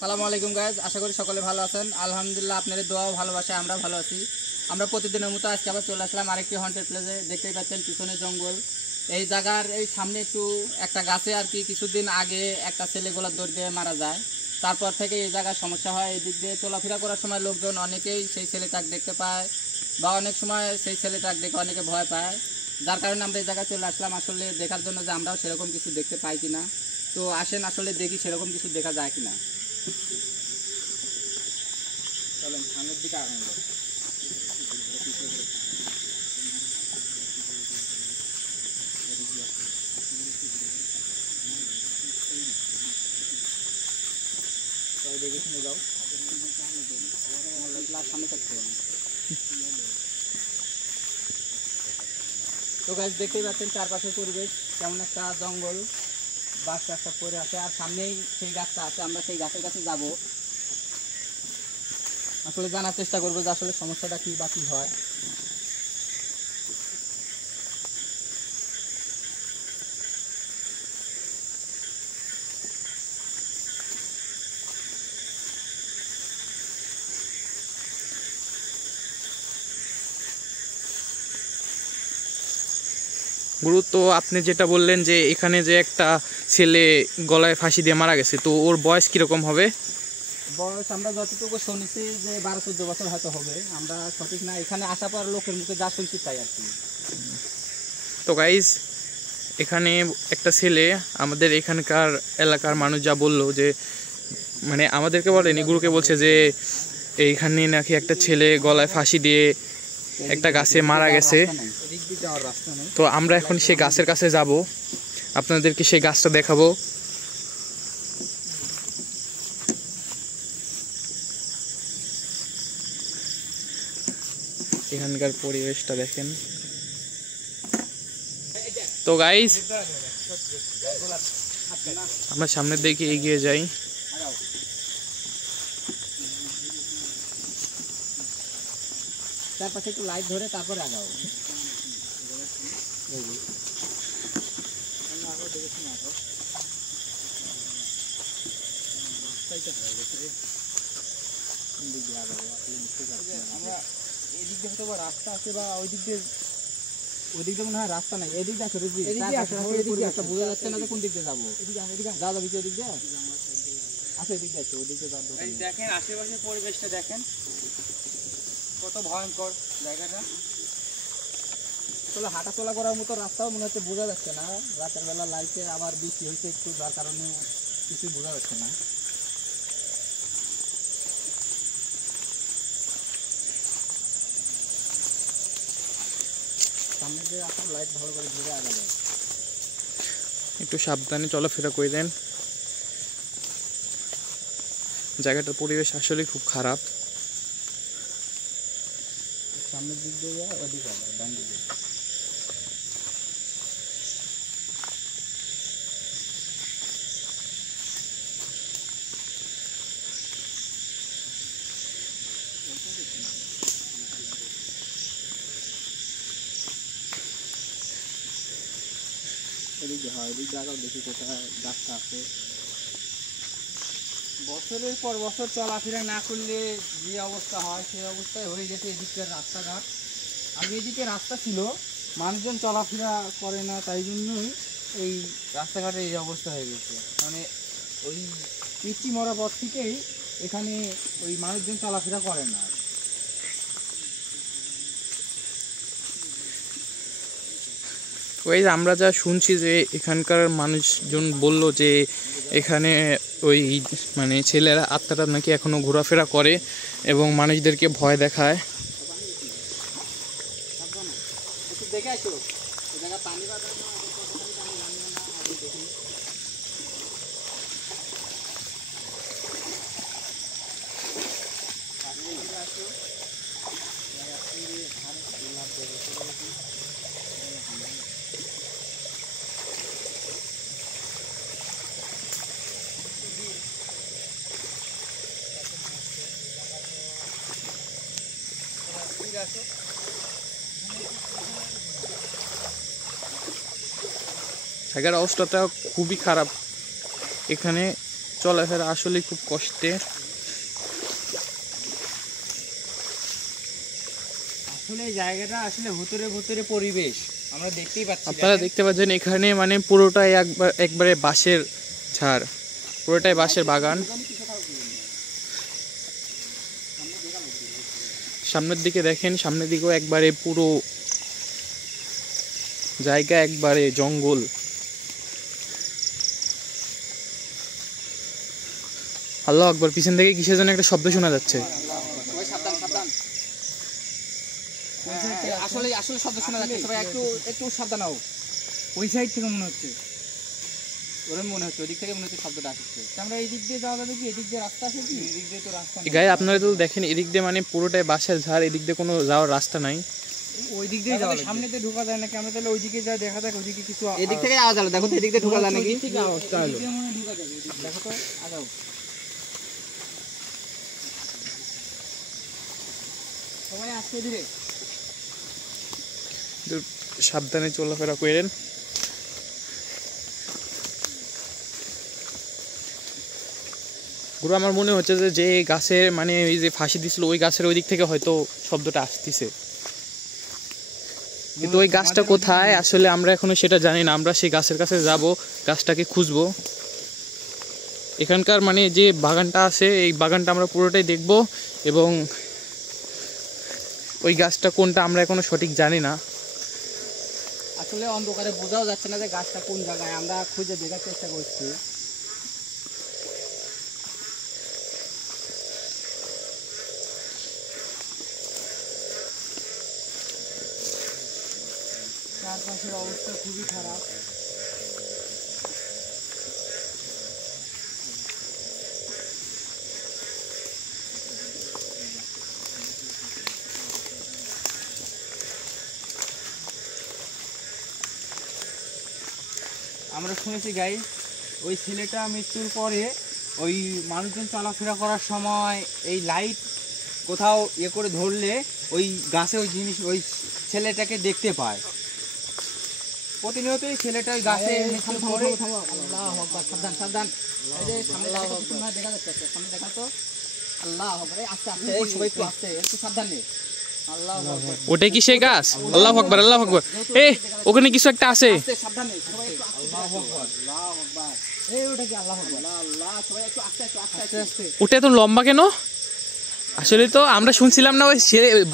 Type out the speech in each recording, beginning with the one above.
আসসালামু আলাইকুম গাইজ, আশা করি সকলে ভালো আছেন। আলহামদুলিল্লাহ, আপনাদের দোয়া ও ভালোবাসায় আমরা ভালো আছি। আমরা প্রতিদিনের মতো আজকে আবার চলে আসলাম আরেকটি হন্টেড প্লেসে। দেখতেই পাচ্ছেন পিছনে জঙ্গল। এই জায়গার এই সামনে একটু একটা গাছে আর কি কিছুদিন আগে একটা ছেলে গোলার দৌড় দিয়ে মারা যায়। তারপর থেকে এই জায়গায় সমস্যা হয়। এই দিক দিয়ে চলাফেরা করার সময় লোকজন অনেকেই সেই ছেলেটাকে দেখতে পায় বা অনেক সময় সেই ছেলেটাকে দেখে অনেকে ভয় পায়, যার কারণে আমরা এই জায়গায় চলে আসলাম আসলে দেখার জন্য যে আমরাও সেরকম কিছু দেখতে পাই কিনা। তো আসেন আসলে দেখি সেরকম কিছু দেখা যায় কিনা। চলেন সামনের দিকে আগান। দেখে শুনে যাও, সামনে থাকতে হবে। তো গাছ দেখতেই পাচ্ছেন চারপাশের পরিবেশ কেমন, একটা জঙ্গল, বাস টাসটা পরে আছে, আর সামনেই সেই গাছটা আছে। আমরা সেই গাছের কাছে যাব, আসলে জানার চেষ্টা করবো যে আসলে সমস্যাটা কি বা কি হয়। গুরু, তো আপনি যেটা বললেন যে এখানে যে একটা ছেলে গলায় ফাঁসি দিয়ে মারা গেছে, তো ওর বয়স কিরকম হবে? বয়স আমরা যতটুকু শুনেছি যে 12-14 বছর হয়তো হবে, আমরা সঠিক না, এখানে আসা পর লোকের মুখে যা শুনছি তাই আর কি। তো গাইস, এখানে একটা ছেলে, আমাদের এখানকার এলাকার মানুষ যা বললো যে, মানে আমাদেরকে বলেনি, গুরুকে বলছে যে এইখানে নাকি একটা ছেলে গলায় ফাঁসি দিয়ে একটা গাছে মারা গেছে। তো আমরা এখন সেই গাছের কাছে যাব, আপনাদেরকে সেই গাছটা দেখাবো। এখানকার পরিবেশটা দেখেন। তো গাইস, আমরা সামনের দিকে এগিয়ে যাই। চারপাশে একটু লাইট ধরে তারপরে আগাও। আমরা এদিক দিয়ে হয়তো রাস্তা আছে বা ওই দিক দিয়ে, ওই দিক দিয়ে মনে হয় রাস্তা নাই। এদিক দিয়ে আসো, একটা বোঝা যাচ্ছে না যে কোন দিক দিয়ে যাবো। যা যাবি ওদিক দিয়ে আসো, এদিক দিয়ে আসো, ওই দিক দিয়ে যাবো। দেখেন আশেপাশের পরিবেশটা দেখেন কত ভয়ঙ্কর জায়গাটা। আসলে হাঁটা চলা করার মতো রাস্তাও মনে হচ্ছে বোঝা যাচ্ছে না। রাতের বেলা লাইটে আবার বৃষ্টি হয়েছে একটু, যার কারণে কিছুই বোঝা যাচ্ছে না। সামনে যে আপনার লাইট ভালো করে ঘুরে আগাবে, একটু সাবধানে চলাফেরা করে দেন। জায়গাটার পরিবেশ আসলে খুব খারাপ। সামনের দিক দিয়ে ওদিক হবে, ডান দিকে। এদিক দিয়ে হয়, এদিক দিয়ে আগাও, দেখি কোথায় গাছটা আছে। বছরের পর বছর চলাফেরা না করলে যে অবস্থা হয় সেই অবস্থায় হয়ে গেছে এদিকের রাস্তাঘাট। আগে এদিকে রাস্তা ছিল, মানুষজন চলাফেরা করে না, তাই জন্যই এই রাস্তাঘাটের এই অবস্থা হয়ে গেছে। মানে ওই পিচ্ছি মরা পথ থেকেই এখানে ওই মানুষজন চলাফেরা করে না। ওই আমরা যা শুনছি যে এখানকার মানুষজন বলল যে এখানে ওই মানে ছেলেরা আত্মারা নাকি এখনো ঘোরাফেরা করে এবং মানুষদেরকে ভয় দেখায়। দেখে আসো পানি জায়গার অবস্থাটা খুবই খারাপ। এখানে চলাফেরা আসলে খুব কষ্টের। আসলে এই জায়গাটা আসলে ভুতুরে ভুতুরে পরিবেশ আমরা দেখতেই পাচ্ছি। আপনারা দেখতে পাচ্ছেন এখানে মানে পুরোটাই একবারে বাঁশের ঝাড়, পুরোটাই বাঁশের বাগান। সামনের দিকে দেখেন, সামনের দিকেও একবারে পুরো জায়গা একবারে জঙ্গল। আল্লাহু আকবার, পিছন থেকে কিসের জন্য একটা শব্দ শোনা যাচ্ছে। আসলে আসলে শব্দ শোনা যাচ্ছে, সবাই একটু একটু সাবধান হও। ওই সাইড থেকে মনে হচ্ছে, ওরকম মনে হচ্ছে, ওই দিক থেকে মনে হচ্ছে শব্দটা আসছে। আমরা এই দিক দিয়ে যাওয়া যাবে কি? এদিক দিয়ে রাস্তা আছে কি? এদিক দিয়ে তো রাস্তা নেই। গায়ে আপনারা তো দেখেন এদিক দিয়ে মানে পুরোটাই বাঁশের ঝাড়, এদিক দিয়ে কোনো যাওয়ার রাস্তা নাই। ওই দিক দিয়ে যাওয়া, সামনে দিয়ে ঢোকা যায় নাকি? আমরা তাহলে ওই দিকে যা দেখা যাক, ওইদিকে কিছু এদিক থেকে আওয়াজ হলো, দেখো তো এদিক দিয়ে ঢোকা যায় নাকি? ঠিক আওয়াজটা হলো, মনে ঢোকা যাবে। দেখো তো, আগাও। সবাই আসতে ধীরে, সাবধানে চলাফেরা করেন। গুরু, আমার মনে হচ্ছে যে গাছের মানে ওই যে ফাঁসি দিছিল ওই গাছের ওই দিক থেকে হয়তো শব্দটা আসতেছে, কিন্তু ওই গাছটা কোথায় আসলে আমরা এখনো সেটা জানি না। আমরা সেই গাছের কাছে যাব, গাছটাকে খুঁজবো। এখানকার মানে যে বাগানটা আছে এই বাগানটা আমরা পুরোটাই দেখব, এবং ওই গাছটা কোনটা আমরা এখনো সঠিক জানি না। আসলে অন্ধকারে বোঝাও যাচ্ছে না যে গাছটা কোন জায়গায়, আমরা খুঁজে দেখার চেষ্টা করছি। চারপাশের অবস্থা খুবই খারাপ। আমরা শুনেছি গাইস, ওই ছেলেটা মৃত্যুর পরে ওই মানুষজন চলাফেরা করার সময় এই লাইট কোথাও ইয়ে করে ধরলে ওই গাছে ওই জিনিস ওই ছেলেটাকে দেখতে পায়। প্রতিনিয়ত এই ছেলেটা ওই গাছে আল্লাহু আকবার, সাবধান সাবধান। এই যে সামনে দেখা যাচ্ছে, সামনে দেখা তো। আল্লাহু আকবার, আস্তে আস্তে সবাই একটু আস্তে, একটু সাবধানে। আল্লাহু আকবার, ওটাই কি সেই গাছ? আল্লাহু আকবার, আল্লাহু আকবার। ওখানে কিছু একটা আছে। আস্তে সাবধানে সবাই একটু আল্লাহু আকবার, আল্লাহু আকবার। এই ওটা কি? আল্লাহু আকবার, আল্লাহ, সবাই একটু আস্তে আস্তে আস্তে। ওটা এত লম্বা কেন? আসলে তো আমরা শুনছিলাম না ওই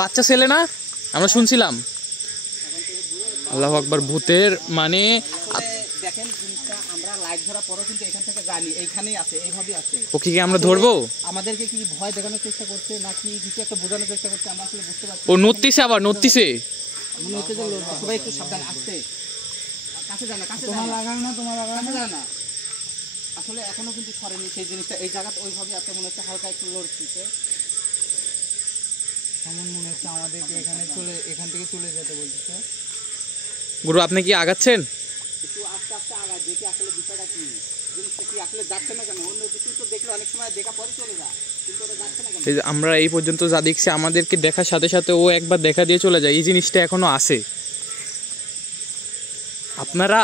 বাচ্চা ছেলে না, আমরা শুনছিলাম। আল্লাহু আকবার, ভূতের মানে দেখেন জিনিসটা আমরা লাইট ধরা পরেও কিন্তু এখান থেকে জানি এইখানেই আছে, এইভাবেই আছে। ওকে কি আমরা ধরবো? আমাদেরকে কি ভয় দেখানোর চেষ্টা করছে নাকি কিছু একটা বোঝানোর চেষ্টা করছে, আমরা আসলে বুঝতে পারছি। ও নড়তিছে, আবার নড়তিছে। মনে হচ্ছে যে সবাই একটু সাবধান, আসতে কাছে যাও না, কাছে তোমার লাগাও না, তোমার লাগাও না, যাও না। আসলে এখনো কিন্তু সরেনি সেই জিনিসটা, এই জায়গাটা ওইভাবে আছে, মনে হচ্ছে হালকা একটু লড়ছে। এমন মনে হচ্ছে আমাদেরকে এখান থেকে চলে যেতে বলতেছে। গুরু, আপনি কি আগাচ্ছেন? একটু আস্তে আস্তে আগা, দেখি আসলে বিষয়টা কি, জিনিসটা কি আসলে যাচ্ছে না কেন? অন্য কিছু তো দেখলে অনেক সময় দেখা পরে চলে যায়, কিন্তু ওটা যাচ্ছে না কেন? আমরা এই পর্যন্ত যা দেখছি আমাদেরকে দেখার সাথে সাথে ও একবার দেখা দিয়ে চলে যায়, এই জিনিসটা এখনো আছে। আপনারা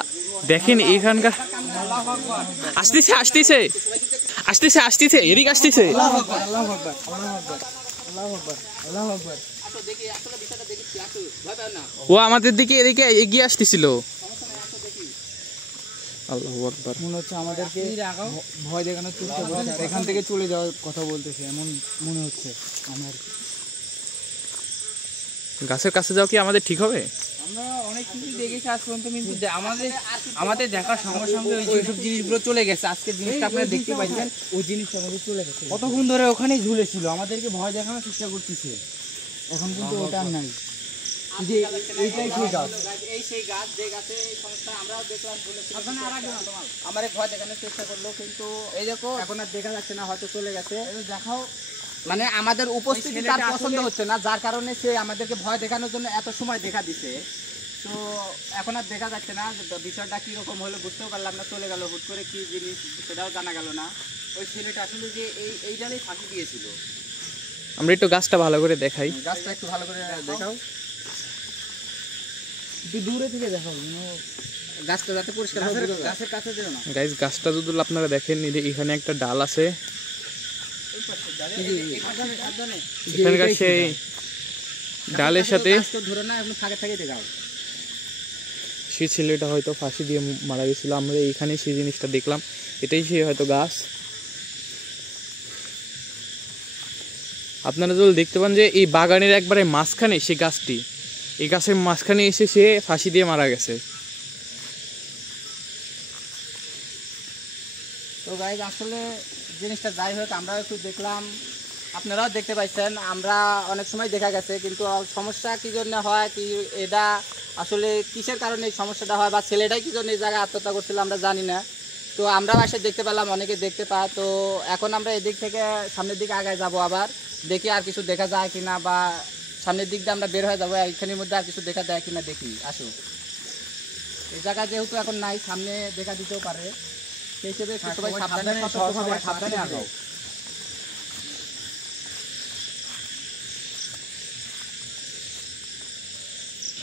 দেখেন এখানকার আসতেছে আসতেছে আসতেছে আসতেছে এদিক আসতেছে। আল্লাহু আকবার, আল্লাহু আকবার, আল্লাহু আকবার, আল্লাহু আকবার, আল্লাহু আকবার। আসো দেখি আসলে বিষয়টা দেখি, আসো ভয় পাও না। ও আমাদের দিকে এদিকে এগিয়ে আসতেছিল। আল্লাহু আকবার, মনে হচ্ছে আমাদেরকে ভয় দেখানোর চেষ্টা করছে, আর এখান থেকে চলে যাওয়ার কথা বলতেছে, এমন মনে হচ্ছে আমার। গাছের কাছে যাও কি আমাদের ঠিক হবে? আমরা অনেক কিছু দেখেছি আজ পর্যন্ত, কিন্তু আমাদের দেখার সঙ্গে সঙ্গে ওই সব জিনিসগুলো চলে গেছে। আজকে জিনিসটা আপনারা দেখতে পাচ্ছেন, ওই জিনিসটা আমাদের চলে গেছে। কতক্ষণ ধরে ওখানেই ঝুলেছিল, আমাদেরকে ভয় দেখানোর চেষ্টা করতেছে। এখন কিন্তু ওটা আর নাই। যে এইটাই সেই গাছ, এই সেই গাছ যে গাছে সমস্যা আমরাও দেখলাম, আমার ভয় দেখানোর চেষ্টা করলো, কিন্তু এই দেখো এখন আর দেখা যাচ্ছে না, হয়তো চলে গেছে। দেখাও মানে আমাদের উপস্থিতি তার পছন্দ হচ্ছে না, যার কারণে সে আমাদেরকে ভয় দেখানোর জন্য এত সময় দেখা দিছে। তো এখন আর দেখা যাচ্ছে না, বিষয়টা কিরকম হলো বুঝতেও পারলাম না, চলে গেল হুট করে, কি জিনিস সেটাও জানা গেল না। ওই ছেলেটা আসলে যে এই ডালেই ফাঁসি দিয়েছিল। আমরা একটু গাছটা ভালো করে দেখাই। গাছটা একটু ভালো করে দেখাও, একটু দূরে থেকে দেখাও, গাছটা যাতে পরিষ্কার হবে, গাছের কাছে যেও না। গাইস গাছটা যদি আপনারা দেখেন এখানে একটা ডাল আছে, এখানকার সেই ডালের সাথে ধরে না আপনি ফাঁকে থাকে দেখাও। সেই ছেলেটা হয়তো ফাঁসি দিয়ে মারা গেছিল, আমরা এইখানে সেই জিনিসটা দেখলাম, এটাই সে হয়তো গাছ। আপনারা যদি দেখতে পান যে এই বাগানের একবারে মাঝখানে সে গাছটি, এই গাছের মাঝখানে এসে সে ফাঁসি দিয়ে মারা গেছে। তো গাইজ আসলে জিনিসটা যাই হোক আমরা একটু দেখলাম, আপনারাও দেখতে পাইছেন, আমরা অনেক সময় দেখা গেছে, কিন্তু সমস্যা কী জন্য হয়, কি এটা আসলে কিসের কারণে এই সমস্যাটা হয়, বা ছেলেটাই কী জন্য এই জায়গায় আত্মহত্যা করছিল আমরা জানি না। তো আমরাও এসে দেখতে পেলাম, অনেকে দেখতে পায়। তো এখন আমরা এদিক থেকে সামনের দিকে আগায় যাব, আবার দেখি আর কিছু দেখা যায় কিনা, বা সামনের দিক দিয়ে আমরা বের হয়ে যাবো, এইখানের মধ্যে আর কিছু দেখা যায় কিনা দেখি। আসো, এই জায়গা যেহেতু এখন নাই, সামনে দেখা দিতেও পারে, সেই হিসেবে সবাই সাবধানে আগাও।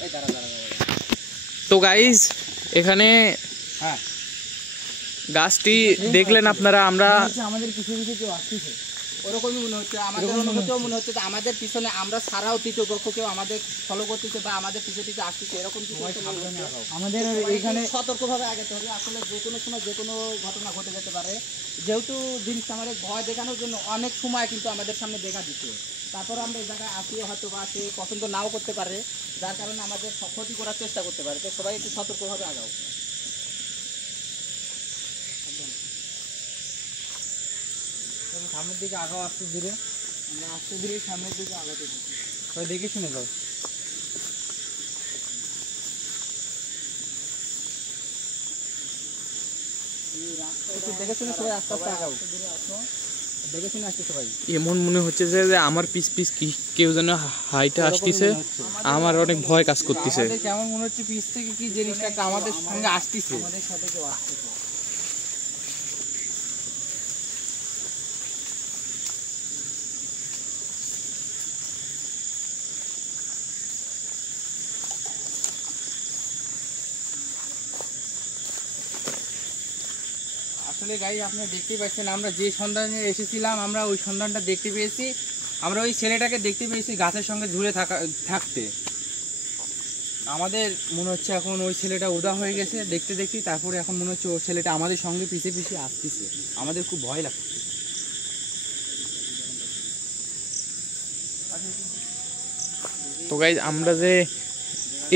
এই দাঁড়া। তো গাইস এখানে হ্যাঁ, গাছটি দেখলেন আপনারা, আমরা আমাদের পিছনে কেউ আসছে, ওরকমই মনে হচ্ছে, আমাদের অনুভূতিও মনে হচ্ছে যে আমাদের পিছনে আমরা ছাড়াও তৃতীয় পক্ষ কেউ আমাদের ফলো করতেছে বা আমাদের পিছনে আসতেছে, এরকম কিছু আমাদের এইখানে সতর্কভাবে আগাতে হবে। আসলে যে কোনো সময় যে কোনো ঘটনা ঘটে যেতে পারে, যেহেতু জিনিসটা আমাদের ভয় দেখানোর জন্য অনেক সময় কিন্তু আমাদের সামনে দেখা দিচ্ছে, তারপর আমরা এই জায়গায় আসি, হয়তো বা সে পছন্দ নাও করতে পারে, যার কারণে আমাদের ক্ষতি করার চেষ্টা করতে পারে। তো সবাই একটু সতর্কভাবে আগাও। সামনের দিকে আগাও, আস্তে ধীরে, আমরা আস্তে ধীরে সামনের দিকে আগাতে থাকি, সবাই দেখে শুনে যাও। দেখে শুনে সবাই আস্তে আস্তে আগাও, দেখে শুনে আসছে সবাই। এমন মনে হচ্ছে যে আমার পিস পিস কেউ যেন হাইটে আসতেছে, আমার অনেক ভয় কাজ করতেছে। কেমন মনে হচ্ছে পিস থেকে কি জিনিসটা একটা আমাদের সঙ্গে আসতেছে, আমাদের সাথে কেউ আসতেছে। আসলে গাইজ আপনারা দেখতেই পাচ্ছেন, আমরা যে সন্ধানে এসেছিলাম আমরা ওই সন্ধানটা দেখতে পেয়েছি, আমরা ওই ছেলেটাকে দেখতে পেয়েছি গাছের সঙ্গে ঝুলে থাকতে। আমাদের মনে হচ্ছে এখন ওই ছেলেটা উদা হয়ে গেছে দেখতে দেখি, তারপরে এখন মনে হচ্ছে ওই ছেলেটা আমাদের সঙ্গে পিছিয়ে পিছিয়ে আসতেছে, আমাদের খুব ভয় লাগছে। তো গাইজ আমরা যে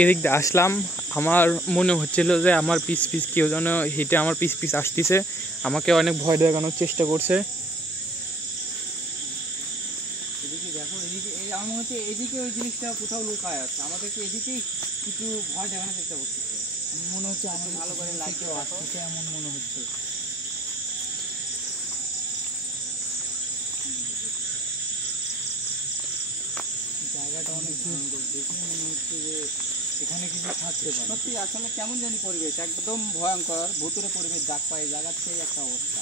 এদিক দিয়ে আসলাম, আমার মনে হচ্ছিল যে আমার পিস পিস কেউ যেন হেঁটে আমার পিস পিস আসতেছে, আমাকে অনেক ভয় দেখানোর চেষ্টা করছে। এদিকে দেখো, এদিকে আমার মনে হচ্ছে এদিকে ওই জিনিসটা কোথাও লুকায় আছে, আমাদেরকে এদিকেই কিছু ভয় দেখানোর চেষ্টা করতেছে, মনে হচ্ছে আমাদের ভালো করে লাইটেও আসতেছে এমন মনে হচ্ছে। জায়গাটা অনেক সুন্দর, দেখে মনে হচ্ছে যে এখানে কিছু থাকতে পারে। সত্যি আসলে কেমন জানি পরিবেশ, একদম ভয়ঙ্কর ভুতুরে পরিবেশ, ডাক পায় জায়গার সেই একটা অবস্থা।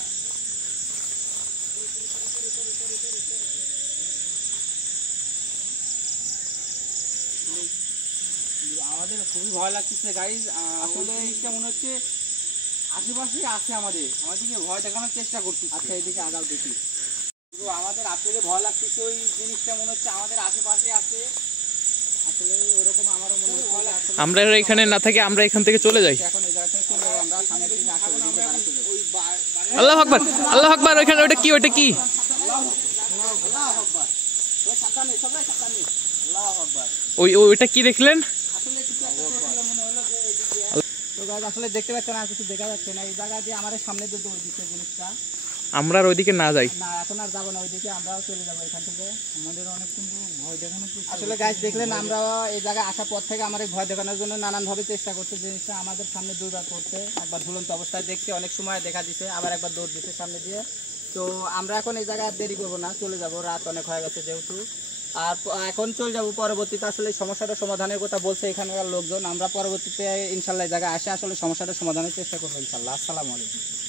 আমাদের খুবই ভয় লাগতেছে গাইজ, আসলে এটা মনে হচ্ছে আশেপাশে আছে, আমাদেরকে ভয় দেখানোর চেষ্টা করতেছে। আচ্ছা এদিকে আগাও দেখি, আমাদের আসলে ভয় লাগতেছে, ওই জিনিসটা মনে হচ্ছে আমাদের আশেপাশে আছে। আসলে ওরকম আমারও মনে হচ্ছে, আমরা এখানে না থাকি, আমরা এখান থেকে চলে যাই। এখন এই জায়গা থেকে চলে যাবো আমরা, সামনের দিকে আসবো, আল্লাহু আকবার, আল্লাহু আকবার। ওইখানে ওটা কি, ওটা কি? ওইটা কি দেখলেন? আসলে দেখতে পাচ্ছেন আর কিছু দেখা যাচ্ছে না, এই জায়গা দিয়ে আমাদের সামনে দিয়ে দৌড় দিচ্ছে জিনিসটা। আমরা আর ওইদিকে না যাই না, এখন আর যাবো না ওইদিকে, আমরাও চলে যাবো এখান থেকে। আমাদের অনেক কিন্তু ভয় দেখানোর আসলে গাইজ দেখলেন, আমরা এই জায়গায় আসার পর থেকে আমার ভয় দেখানোর জন্য নানানভাবে চেষ্টা করছে, জিনিসটা আমাদের সামনে দুইবার করছে, একবার ঝুলন্ত অবস্থায় দেখছি, অনেক সময় দেখা দিচ্ছে, আবার একবার দৌড় দিচ্ছে সামনে দিয়ে। তো আমরা এখন এই জায়গায় দেরি করবো না, চলে যাবো, রাত অনেক হয়ে গেছে যেহেতু। আর এখন চলে যাবো পরবর্তীতে, আসলে এই সমস্যাটা সমাধানের কথা বলছে এখানকার লোকজন, আমরা পরবর্তীতে ইনশাল্লাহ এই জায়গায় আসে আসলে সমস্যাটা সমাধানের চেষ্টা করবো ইনশাল্লাহ। আসসালামু আলাইকুম।